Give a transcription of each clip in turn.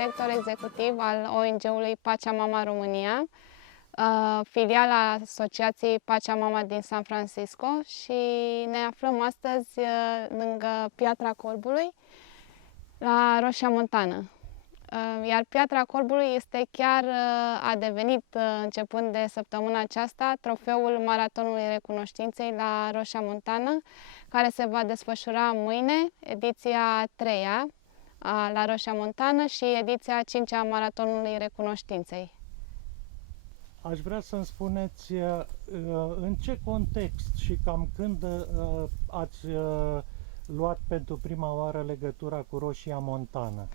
director executiv al ONG-ului Pacea Mama România, filiala Asociației Pacea Mama din San Francisco, și ne aflăm astăzi lângă Piatra Corbului, la Roșia Montană. Iar Piatra Corbului a devenit, începând de săptămâna aceasta, trofeul Maratonului Recunoștinței la Roșia Montană, care se va desfășura mâine, ediția 3-a la Roșia Montană și ediția 5-a a Maratonului Recunoștinței. Aș vrea să-mi spuneți în ce context și cam când ați luat pentru prima oară legătura cu Roșia Montană?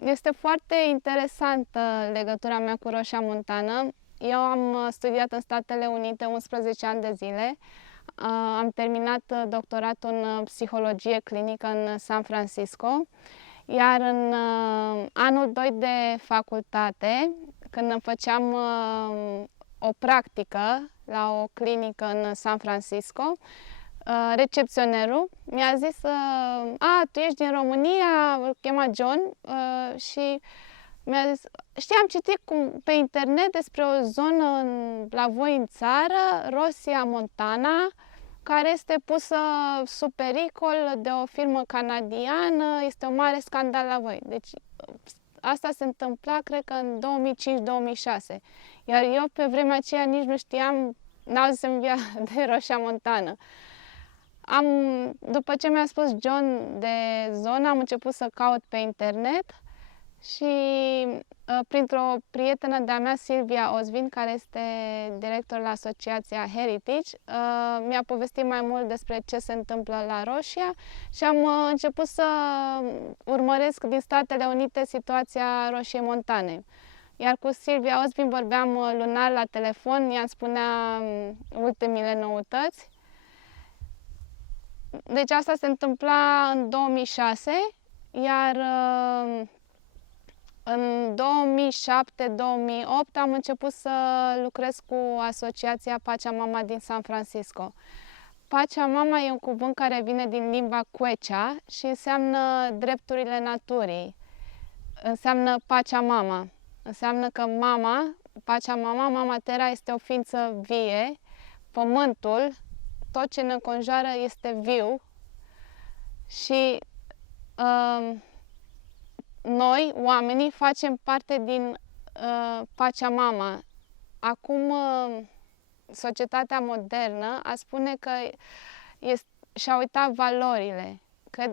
Este foarte interesantă legătura mea cu Roșia Montană. Eu am studiat în Statele Unite 11 ani de zile. Am terminat doctoratul în psihologie clinică în San Francisco, iar în anul 2 de facultate, când îmi făceam o practică la o clinică în San Francisco, recepționerul mi-a zis: tu ești din România, îl chema John, și mi-a zis: am citit pe internet despre o zonă la voi în țară, Roșia Montana, care este pusă sub pericol de o firmă canadiană, este un mare scandal la voi. Deci asta se întâmpla, cred că în 2005-2006, iar eu pe vremea aceea nici nu știam, n-auzisem de Roșia Montană. După ce mi-a spus John de zonă, am început să caut pe internet și printr-o prietenă de-a mea, Silvia Ozvin, care este director la Asociația Heritage, mi-a povestit mai mult despre ce se întâmplă la Roșia și am început să urmăresc din Statele Unite situația Roșiei Montane. Iar cu Silvia Ozvin vorbeam lunar la telefon, ea îmi spunea ultimile noutăți. Deci asta se întâmpla în 2006, iar în 2007-2008 am început să lucrez cu Asociația Pacea Mama din San Francisco. Pacea Mama e un cuvânt care vine din limba Quechua și înseamnă drepturile naturii. Înseamnă Pacea Mama. Înseamnă că Pacea Mama, Mama Terra, este o ființă vie, pământul, tot ce ne înconjoară este viu și noi, oamenii, facem parte din Pacea Mama. Acum, societatea modernă spune că și-a uitat valorile.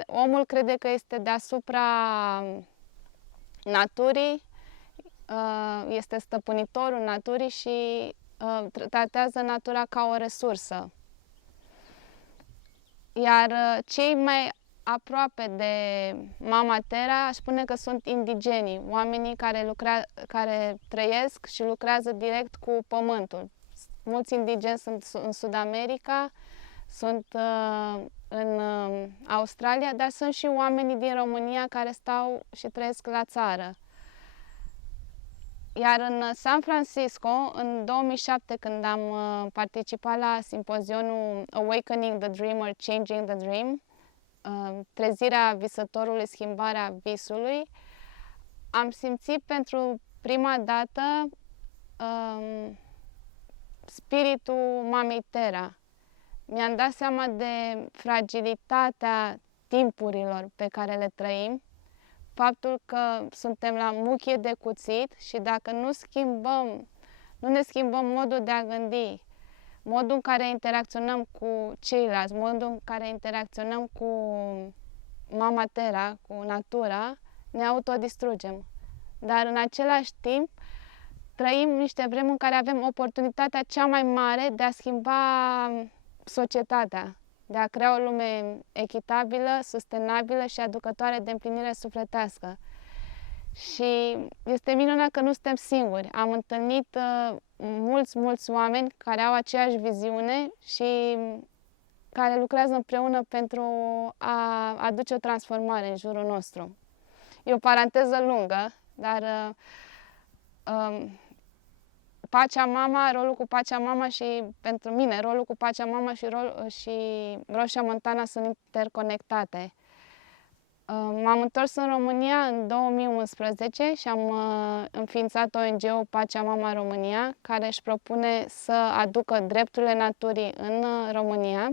Omul crede că este deasupra naturii, este stăpânitorul naturii și tratează natura ca o resursă. Iar cei mai aproape de Mama Terra aș spune că sunt indigenii, oamenii care trăiesc și lucrează direct cu pământul. Mulți indigeni sunt în Sud America, sunt în Australia, dar sunt și oamenii din România care stau și trăiesc la țară. Iar în San Francisco, în 2007, când am participat la simpozionul Awakening the Dreamer, Changing the Dream, trezirea visătorului, schimbarea visului, am simțit pentru prima dată spiritul Mamei Terra. Mi-am dat seama de fragilitatea timpurilor pe care le trăim, faptul că suntem la muchie de cuțit și dacă nu ne schimbăm modul de a gândi, modul în care interacționăm cu ceilalți, modul în care interacționăm cu Mama Terra, cu natura, ne autodistrugem. Dar în același timp trăim niște vremuri în care avem oportunitatea cea mai mare de a schimba societatea, de a crea o lume echitabilă, sustenabilă și aducătoare de împlinire sufletească. Și este minunat că nu suntem singuri. Am întâlnit mulți oameni care au aceeași viziune și care lucrează împreună pentru a aduce o transformare în jurul nostru. E o paranteză lungă, dar Pacea Mama, rolul cu Pacea Mama și pentru mine, rolul cu Pacea Mama și Roșia Montana sunt interconectate. M-am întors în România în 2011 și am înființat ONG-ul Pacea Mama România, care își propune să aducă drepturile naturii în România,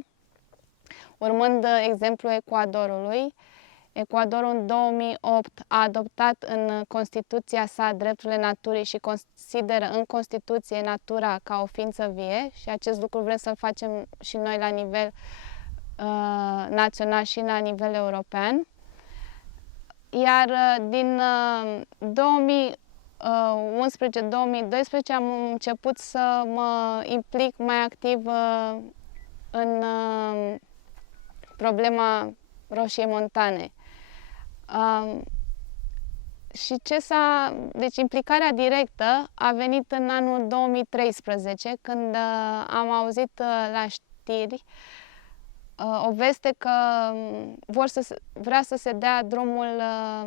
urmând exemplul Ecuadorului. Ecuadorul în 2008 a adoptat în Constituția sa drepturile naturii și consideră în Constituție natura ca o ființă vie și acest lucru vrem să-l facem și noi la nivel național și la nivel european. Iar din 2011-2012 am început să mă implic mai activ în problema Roșiei Montane. Și deci implicarea directă a venit în anul 2013, când am auzit la știri o veste că vrea să se dea drumul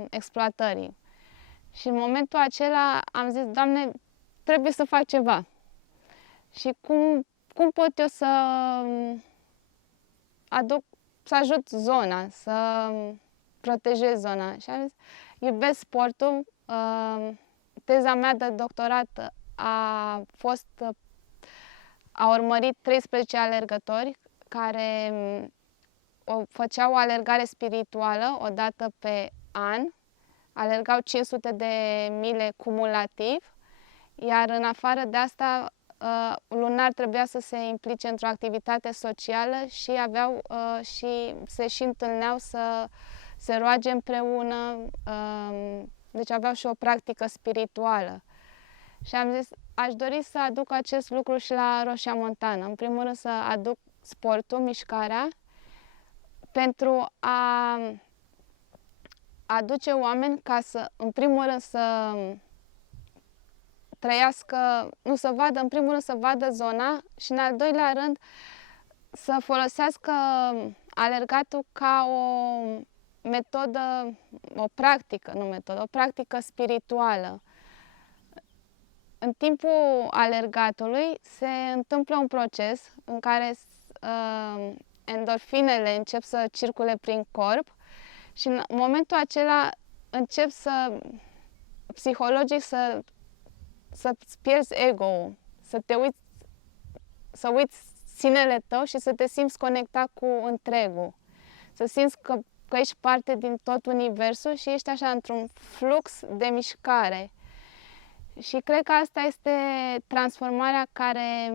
exploatării. Și în momentul acela am zis, Doamne, trebuie să fac ceva. Și cum pot eu să ajut zona, să protejez zona? Și am zis, iubesc sportul. Teza mea de doctorat a urmărit 13 alergători care făceau o alergare spirituală o dată pe an, alergau 500 de mile cumulativ, iar în afară de asta lunar trebuia să se implice într-o activitate socială și se și întâlneau să se roage împreună, deci aveau și o practică spirituală. Și am zis, aș dori să aduc acest lucru și la Roșia Montană. În primul rând să aduc sportul, mișcarea, pentru a aduce oameni ca să, în primul rând, să trăiască, nu să vadă, în primul rând să vadă zona și în al doilea rând să folosească alergatul ca o metodă, o practică spirituală. În timpul alergatului se întâmplă un proces în care endorfinele încep să circule prin corp și în momentul acela încep psihologic să-ți pierzi ego-ul, să uiți sinele tău și să te simți conectat cu întregul. Să simți că ești parte din tot universul și ești așa într-un flux de mișcare. Și cred că asta este transformarea care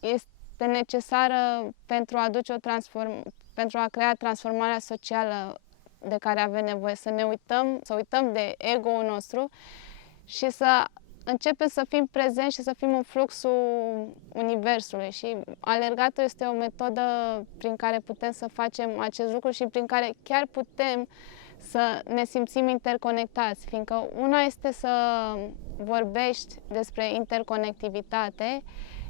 este necesară pentru pentru a crea transformarea socială de care avem nevoie. Să uităm de ego-ul nostru și să începem să fim prezenți și să fim în fluxul universului. Și alergatul este o metodă prin care putem să facem acest lucru și prin care chiar putem să ne simțim interconectați, fiindcă una este să vorbești despre interconectivitate,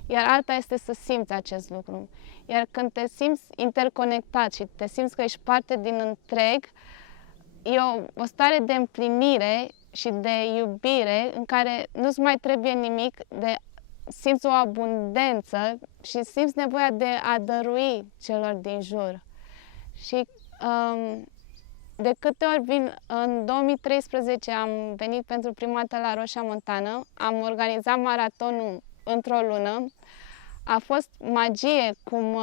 iar alta este să simți acest lucru. Iar când te simți interconectat și te simți că ești parte din întreg, e o stare de împlinire și de iubire în care nu-ți mai trebuie nimic, simți o abundență și simți nevoia de a dărui celor din jur. Și de câte ori în 2013 am venit pentru prima dată la Roșia Montană, am organizat maratonul într-o lună. A fost magie cum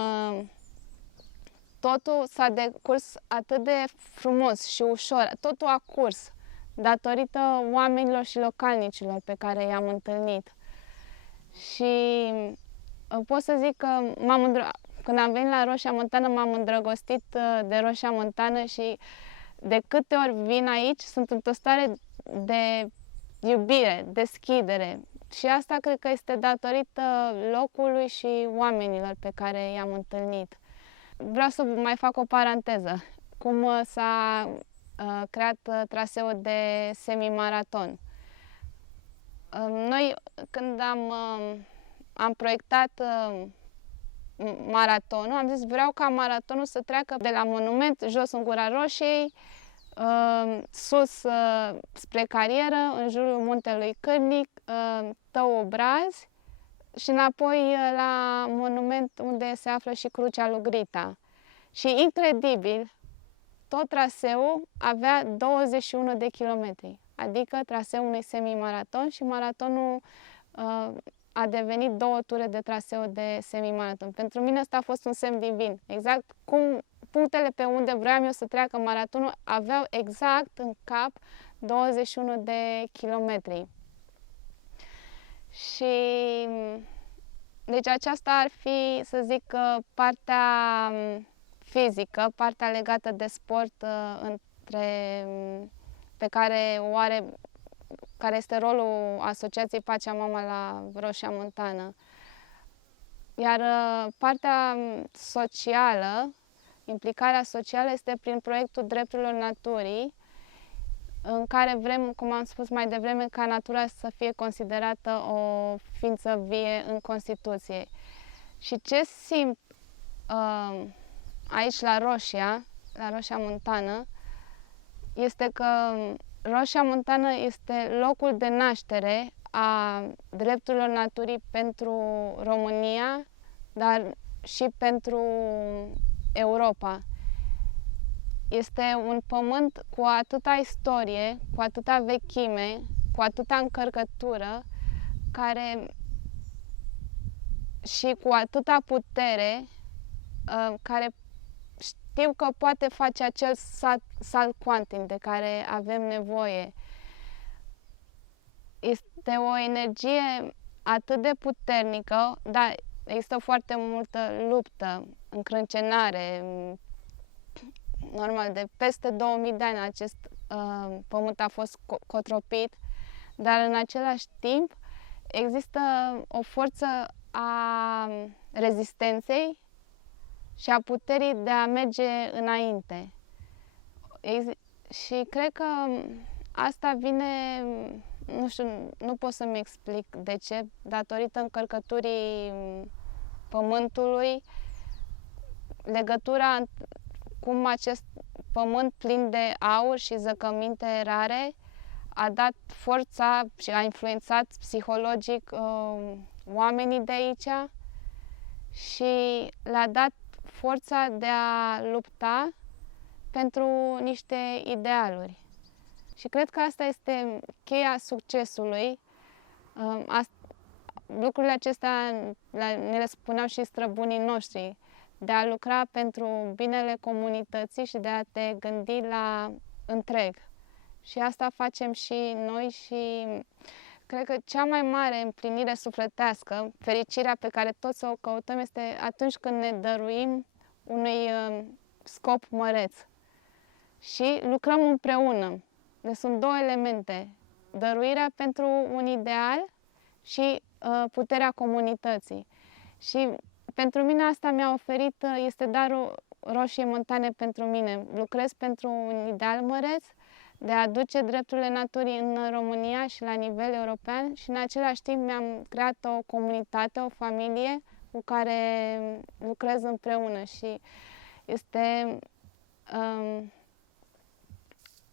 totul s-a decurs atât de frumos și ușor, totul a curs datorită oamenilor și localnicilor pe care i-am întâlnit. Și pot să zic că când am venit la Roșia Montană m-am îndrăgostit de Roșia Montană și de câte ori vin aici sunt într-o stare de iubire, deschidere. Și asta cred că este datorită locului și oamenilor pe care i-am întâlnit. Vreau să mai fac o paranteză. Cum s-a creat traseul de semimaraton. Noi, când am proiectat maratonul, am zis vreau ca maratonul să treacă de la monument jos în Gura Roșiei, sus spre carieră, în jurul muntelui Cârnic, Tău-Obraz și înapoi la monument unde se află și crucea lui Grita. Și incredibil, tot traseul avea 21 de kilometri, adică traseul unui semi-maraton, și maratonul a devenit 2 ture de traseu de semi-maraton. Pentru mine asta a fost un semn divin. Exact cum punctele pe unde vreau eu să treacă maratonul aveau exact în cap 21 de kilometri. Și deci aceasta ar fi, să zic, partea fizică, partea legată de sport pe care o are, care este rolul Asociației Pacea Mama la Roșia Montană. Iar partea socială, implicarea socială, este prin proiectul Drepturilor Naturii, în care vrem, cum am spus mai devreme, ca natura să fie considerată o ființă vie în Constituție. Și ce simt aici la Roșia Montană, este că Roșia Montană este locul de naștere a drepturilor naturii pentru România, dar și pentru Europa. Este un pământ cu atâta istorie, cu atâta vechime, cu atâta încărcătură, și cu atâta putere, care știu că poate face acel salt cuantic de care avem nevoie. Este o energie atât de puternică, dar există foarte multă luptă, încrâncenare. Normal, de peste 2000 de ani acest pământ a fost cotropit, dar în același timp există o forță a rezistenței și a puterii de a merge înainte. Și cred că asta vine, nu știu, nu pot să-mi explic de ce, datorită încărcăturii pământului, legătura cum acest pământ plin de aur și zăcăminte rare a dat forța și a influențat psihologic oamenii de aici și le-a dat forța de a lupta pentru niște idealuri. Și cred că asta este cheia succesului. Lucrurile acestea ne le spuneau și străbunii noștri, de a lucra pentru binele comunității și de a te gândi la întreg. Și asta facem și noi și cred că cea mai mare împlinire sufletească, fericirea pe care toți o căutăm, este atunci când ne dăruim unui scop măreț și lucrăm împreună. Deci sunt două elemente, dăruirea pentru un ideal și puterea comunității. Și pentru mine asta mi-a oferit, este darul Roșiei Montane pentru mine. Lucrez pentru un ideal măreț de a aduce drepturile naturii în România și la nivel european și în același timp mi-am creat o comunitate, o familie cu care lucrez împreună și este...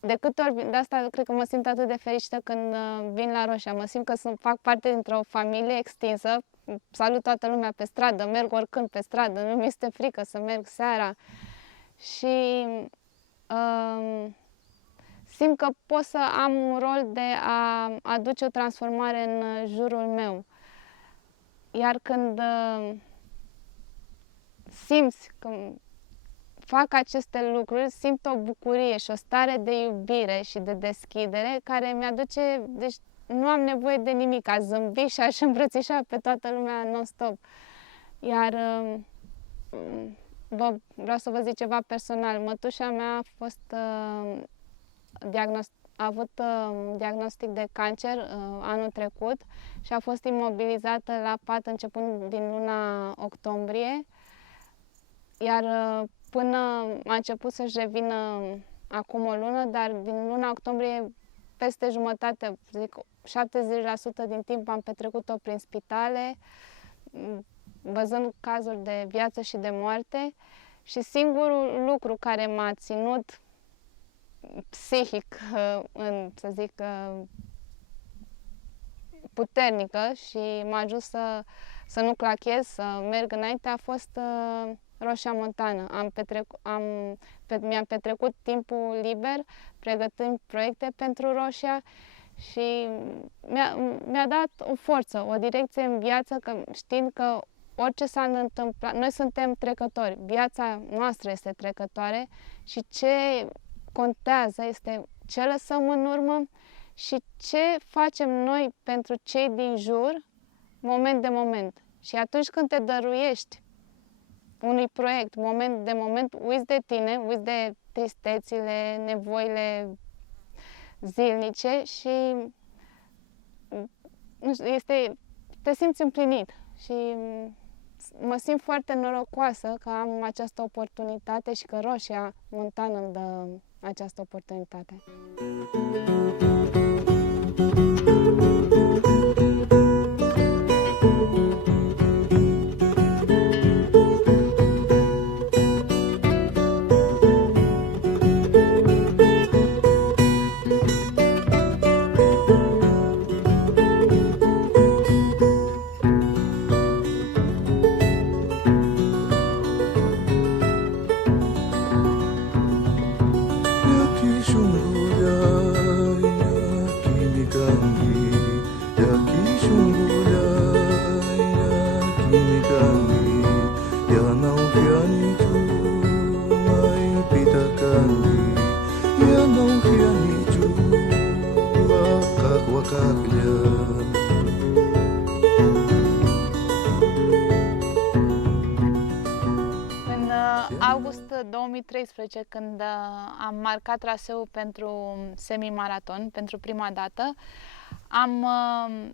De câte ori, de asta cred că mă simt atât de fericită când vin la Roșia. Mă simt că fac parte dintr-o familie extinsă, salut toată lumea pe stradă, merg oricând pe stradă, nu mi este frică să merg seara și simt că pot să am un rol de a aduce o transformare în jurul meu. Iar când simți că fac aceste lucruri, simt o bucurie și o stare de iubire și de deschidere care mi-aduce, deci nu am nevoie de nimic, a zâmbi și aș îmbrățișa pe toată lumea non-stop. Iar vreau să vă zic ceva personal. Mătușa mea a avut diagnostic de cancer anul trecut și a fost imobilizată la pat începând din luna octombrie. Iar până a început să-și revină acum o lună, dar din luna octombrie peste jumătate, zic 70% din timp am petrecut-o prin spitale, văzând cazuri de viață și de moarte și singurul lucru care m-a ținut psihic, să zic, puternică și m-a ajuns să nu clachez, să merg înainte, a fost Roșia Montană. Mi-am petrecut timpul liber pregătind proiecte pentru Roșia și mi-a dat o forță, o direcție în viață, știind că orice s-a întâmplat, noi suntem trecători, viața noastră este trecătoare și ce contează este ce lăsăm în urmă și ce facem noi pentru cei din jur, moment de moment. Și atunci când te dăruiești unui proiect, moment de moment, uiți de tine, uiți de tristețile, nevoile zilnice și nu știu, te simți împlinit. Și mă simt foarte norocoasă că am această oportunitate și că Roșia Montană îmi dă această oportunitate. În august 2013, când am marcat traseul pentru semi-maraton, pentru prima dată, am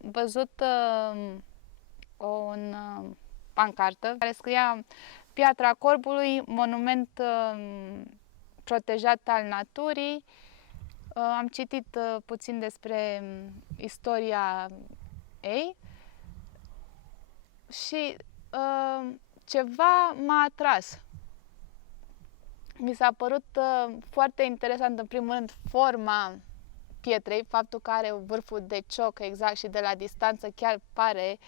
văzut o pancartă care scria Piatra Corbului, monument protejat al naturii. Am citit puțin despre istoria ei și ceva m-a atras. Mi s-a părut foarte interesant, în primul rând, forma pietrei, faptul că are vârful de cioc exact și de la distanță chiar pare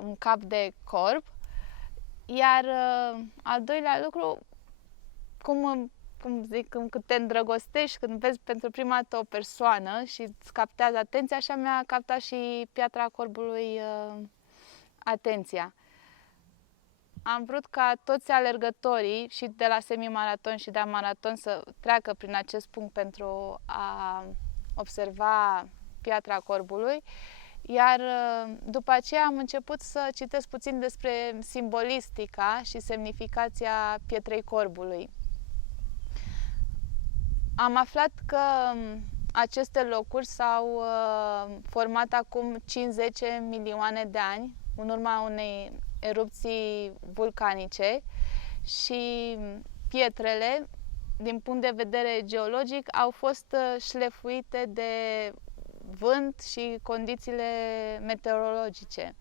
un cap de corb. Iar al doilea lucru, cum zic, când te îndrăgostești, când vezi pentru prima dată o persoană și îți captează atenția, așa mi-a captat și Piatra Corbului atenția. Am vrut ca toți alergătorii, și de la semi-maraton și de la maraton, să treacă prin acest punct pentru a observa Piatra Corbului. Iar după aceea am început să citesc puțin despre simbolistica și semnificația Pietrei Corbului. Am aflat că aceste locuri s-au format acum 5-10 milioane de ani, în urma unei erupții vulcanice, și pietrele, din punct de vedere geologic, au fost șlefuite de vânt și condițiile meteorologice.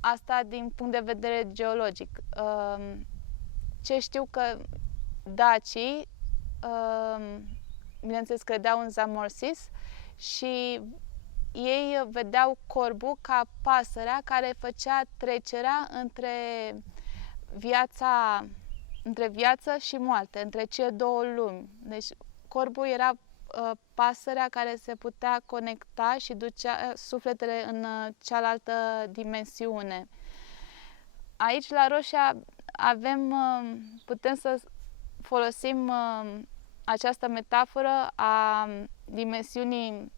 Asta din punct de vedere geologic. Ce știu că dacii, bineînțeles, credeau în Zamorsis și ei vedeau corbul ca pasărea care făcea trecerea între viață și moarte, între cele două lumi. Deci corbul era pasărea care se putea conecta și ducea sufletele în cealaltă dimensiune. Aici, la Roșia, putem să folosim această metaforă a dimensiunii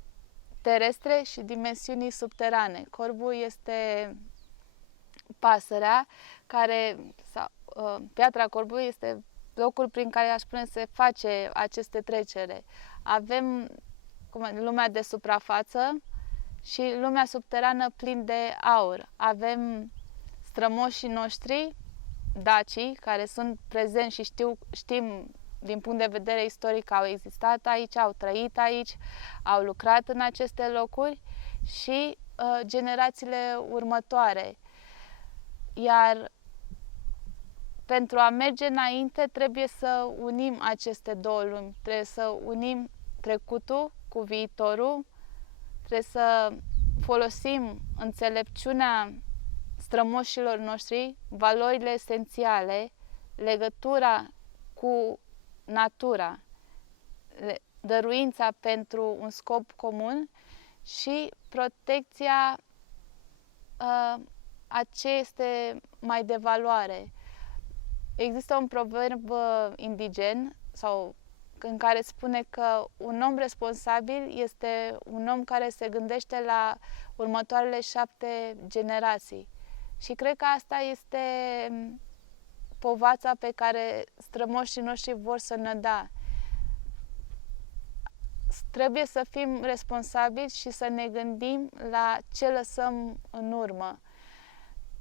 terestre și dimensiunii subterane. Corbul este pasărea Piatra Corbului este locul prin care, aș spune, se face aceste trecere. Avem lumea de suprafață și lumea subterană plin de aur. Avem strămoșii noștri, dacii, care sunt prezenți și știm din punct de vedere istoric că au existat aici, au trăit aici, au lucrat în aceste locuri, și generațiile următoare. Iar pentru a merge înainte trebuie să unim aceste două lumi, trebuie să unim trecutul cu viitorul, trebuie să folosim înțelepciunea strămoșilor noștri, valorile esențiale, legătura cu natura, dăruința pentru un scop comun și protecția a ce este mai de valoare. Există un proverb indigen sau în care spune că un om responsabil este un om care se gândește la următoarele 7 generații. Și cred că asta este povața pe care strămoșii noștri vor să ne dea. Trebuie să fim responsabili și să ne gândim la ce lăsăm în urmă.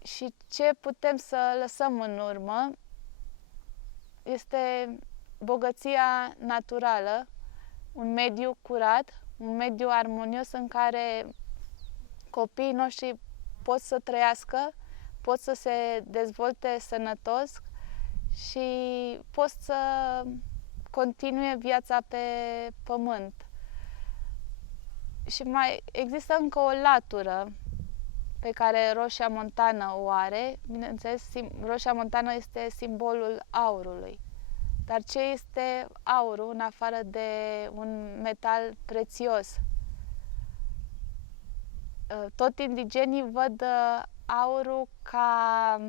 Și ce putem să lăsăm în urmă este bogăția naturală, un mediu curat, un mediu armonios în care copiii noștri pot să trăiască, pot să se dezvolte sănătos și pot să continue viața pe pământ. Și mai există încă o latură pe care Roșia Montană o are. Bineînțeles, Roșia Montană este simbolul aurului. Dar ce este aurul în afară de un metal prețios? Tot indigenii văd aurul ca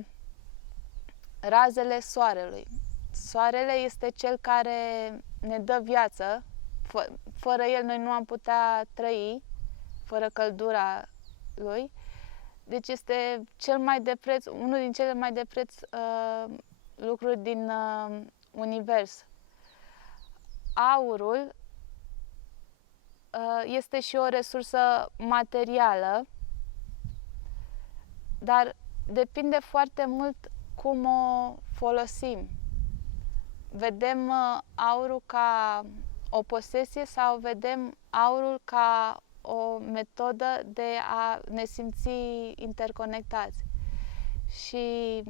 razele soarelui. Soarele este cel care ne dă viață. Fără el noi nu am putea trăi, fără căldura lui. Deci este cel mai de preț, unul din cele mai de preț lucruri din univers. Aurul este și o resursă materială, dar depinde foarte mult cum o folosim. Vedem aurul ca o posesie sau vedem aurul ca o metodă de a ne simți interconectați. Și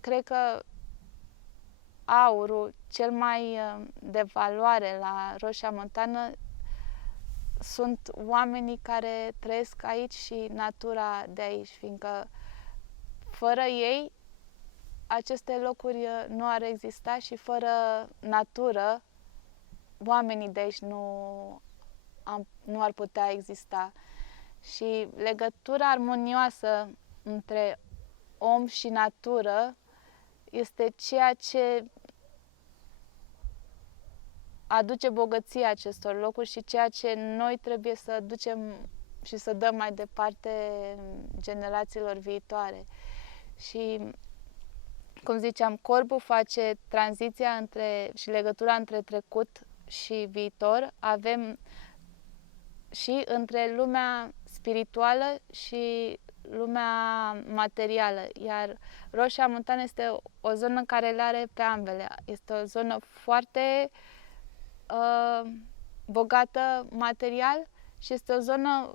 cred că aurul cel mai de valoare la Roșia Montană sunt oamenii care trăiesc aici și natura de aici, fiindcă fără ei aceste locuri nu ar exista și fără natură oamenii de aici nu ar putea exista. Și legătura armonioasă între om și natură este ceea ce aduce bogăția acestor locuri și ceea ce noi trebuie să ducem și să dăm mai departe generațiilor viitoare. Și, cum ziceam, corbul face tranziția și legătura între trecut și viitor. Avem și între lumea spirituală și lumea materială, iar Roșia Montană este o zonă care le are pe ambele. Este o zonă foarte bogată material și este o zonă,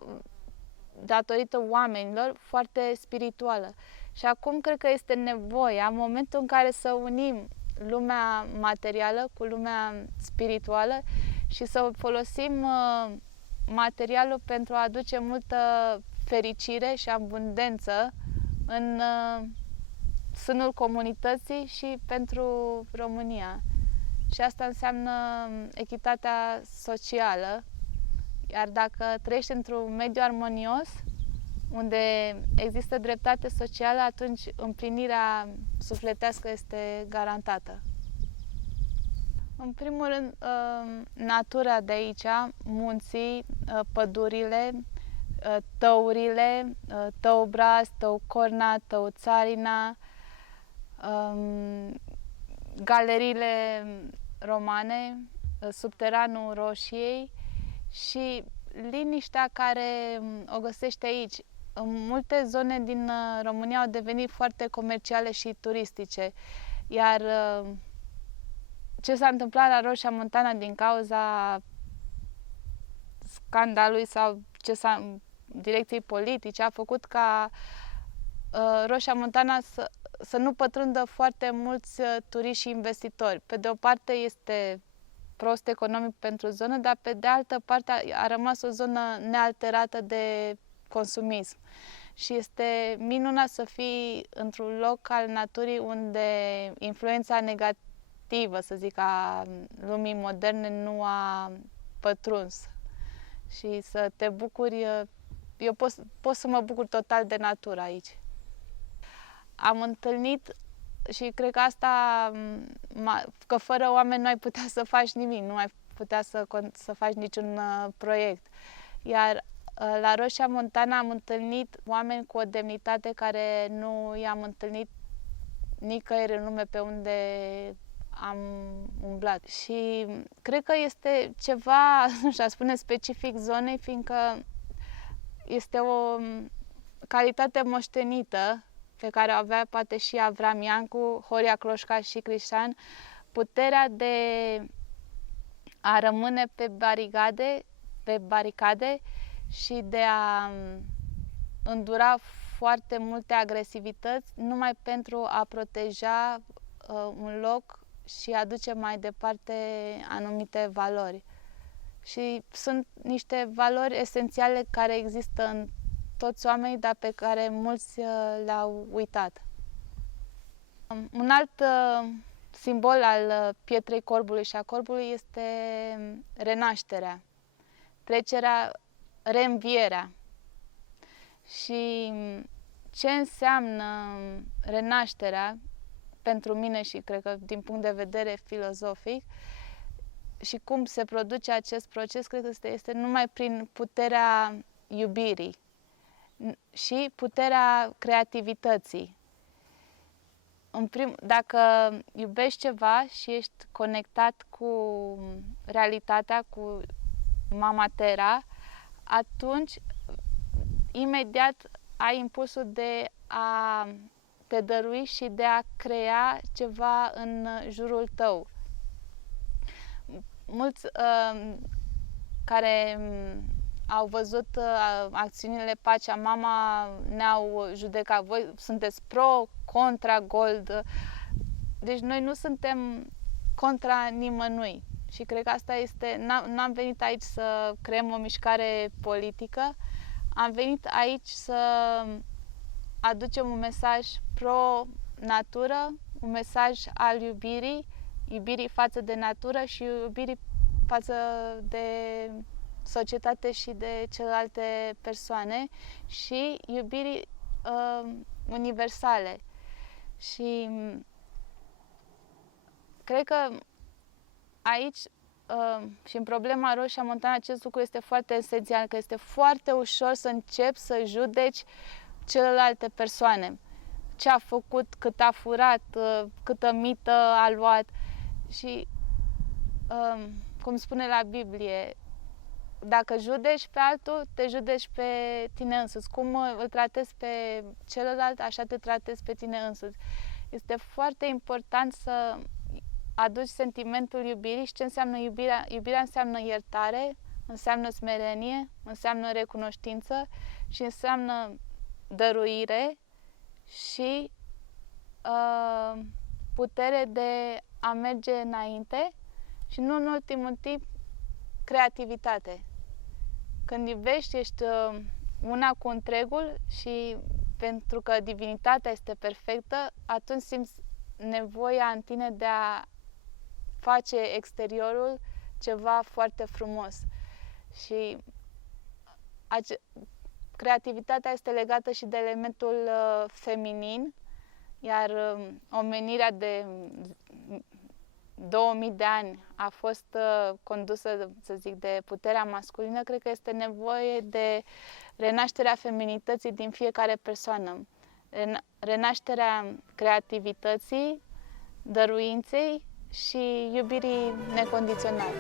datorită oamenilor, foarte spirituală. Și acum cred că este nevoia, în momentul în care să unim lumea materială cu lumea spirituală și să folosim materialul pentru a aduce multă fericire și abundență în sânul comunității și pentru România. Și asta înseamnă echitatea socială. Iar dacă trăiești într-un mediu armonios, unde există dreptate socială, atunci împlinirea sufletească este garantată. În primul rând, natura de aici, munții, pădurile, tăurile, Tău Braz, Tău Corna, Tău Țarina, galeriile romane, subteranul Roșiei și liniștea care o găsește aici. În multe zone din România au devenit foarte comerciale și turistice, iar ce s-a întâmplat la Roșia Montană din cauza scandalului sau direcției politice a făcut ca Roșia Montană să nu pătrundă foarte mulți turiști și investitori. Pe de o parte este prost economic pentru zonă, dar pe de altă parte a rămas o zonă nealterată de consumism. și este minunat să fii într-un loc al naturii unde influența negativă, să zic, a lumii moderne nu a pătruns și să te bucuri. Eu pot să mă bucur total de natură aici. Am întâlnit și cred că asta, că fără oameni nu ai putea să faci nimic, nu ai putea să faci niciun proiect. Iar la Roșia Montana am întâlnit oameni cu o demnitate care nu i-am întâlnit nicăieri în lume pe unde am umblat. Și cred că este ceva, nu știu, spune specific zonei, fiindcă este o calitate moștenită pe care o avea poate și Avram Iancu, Horia Cloșca și Crișan, puterea de a rămâne pe baricade și de a îndura foarte multe agresivități numai pentru a proteja un loc și a duce mai departe anumite valori. Și sunt niște valori esențiale care există în toți oamenii, dar pe care mulți le-au uitat. Un alt simbol al pietrei corbului și a corbului este renașterea, trecerea, reînvierea. Și ce înseamnă renașterea pentru mine și cred că din punct de vedere filozofic și cum se produce acest proces, cred că este numai prin puterea iubirii și puterea creativității. Dacă iubești ceva și ești conectat cu realitatea, cu Mama Terra, atunci imediat ai impulsul de a te dărui și de a crea ceva în jurul tău. Mulți care au văzut acțiunile Pachamama ne-au judecat. Voi sunteți pro, contra Gold. Deci noi nu suntem contra nimănui. Și cred că asta este... N-am venit aici să creăm o mișcare politică. Am venit aici să aducem un mesaj pro-natură, un mesaj al iubirii față de natură și iubirii față de societate și de celelalte persoane și iubirii universale. Și cred că aici și în problema Roșia Montana acest lucru este foarte esențial, că este foarte ușor să începi să judeci celelalte persoane. Ce a făcut, cât a furat, câtă mită a luat. Și cum spune la Biblie, dacă judeci pe altul, te judeci pe tine însuți. Cum îl tratezi pe celălalt, așa te tratezi pe tine însuți. Este foarte important să aduci sentimentul iubirii. Și ce înseamnă iubirea? Iubirea înseamnă iertare, înseamnă smerenie, înseamnă recunoștință și înseamnă dăruire și putere de a merge înainte și nu în ultimul timp creativitate. Când iubești, ești una cu întregul și pentru că divinitatea este perfectă, atunci simți nevoia în tine de a face exteriorul ceva foarte frumos. Și creativitatea este legată și de elementul feminin, iar omenirea de 2000 de ani a fost condusă, să zic, de puterea masculină. Cred că este nevoie de renașterea feminității din fiecare persoană, renașterea creativității, dăruinței și iubirii necondiționate.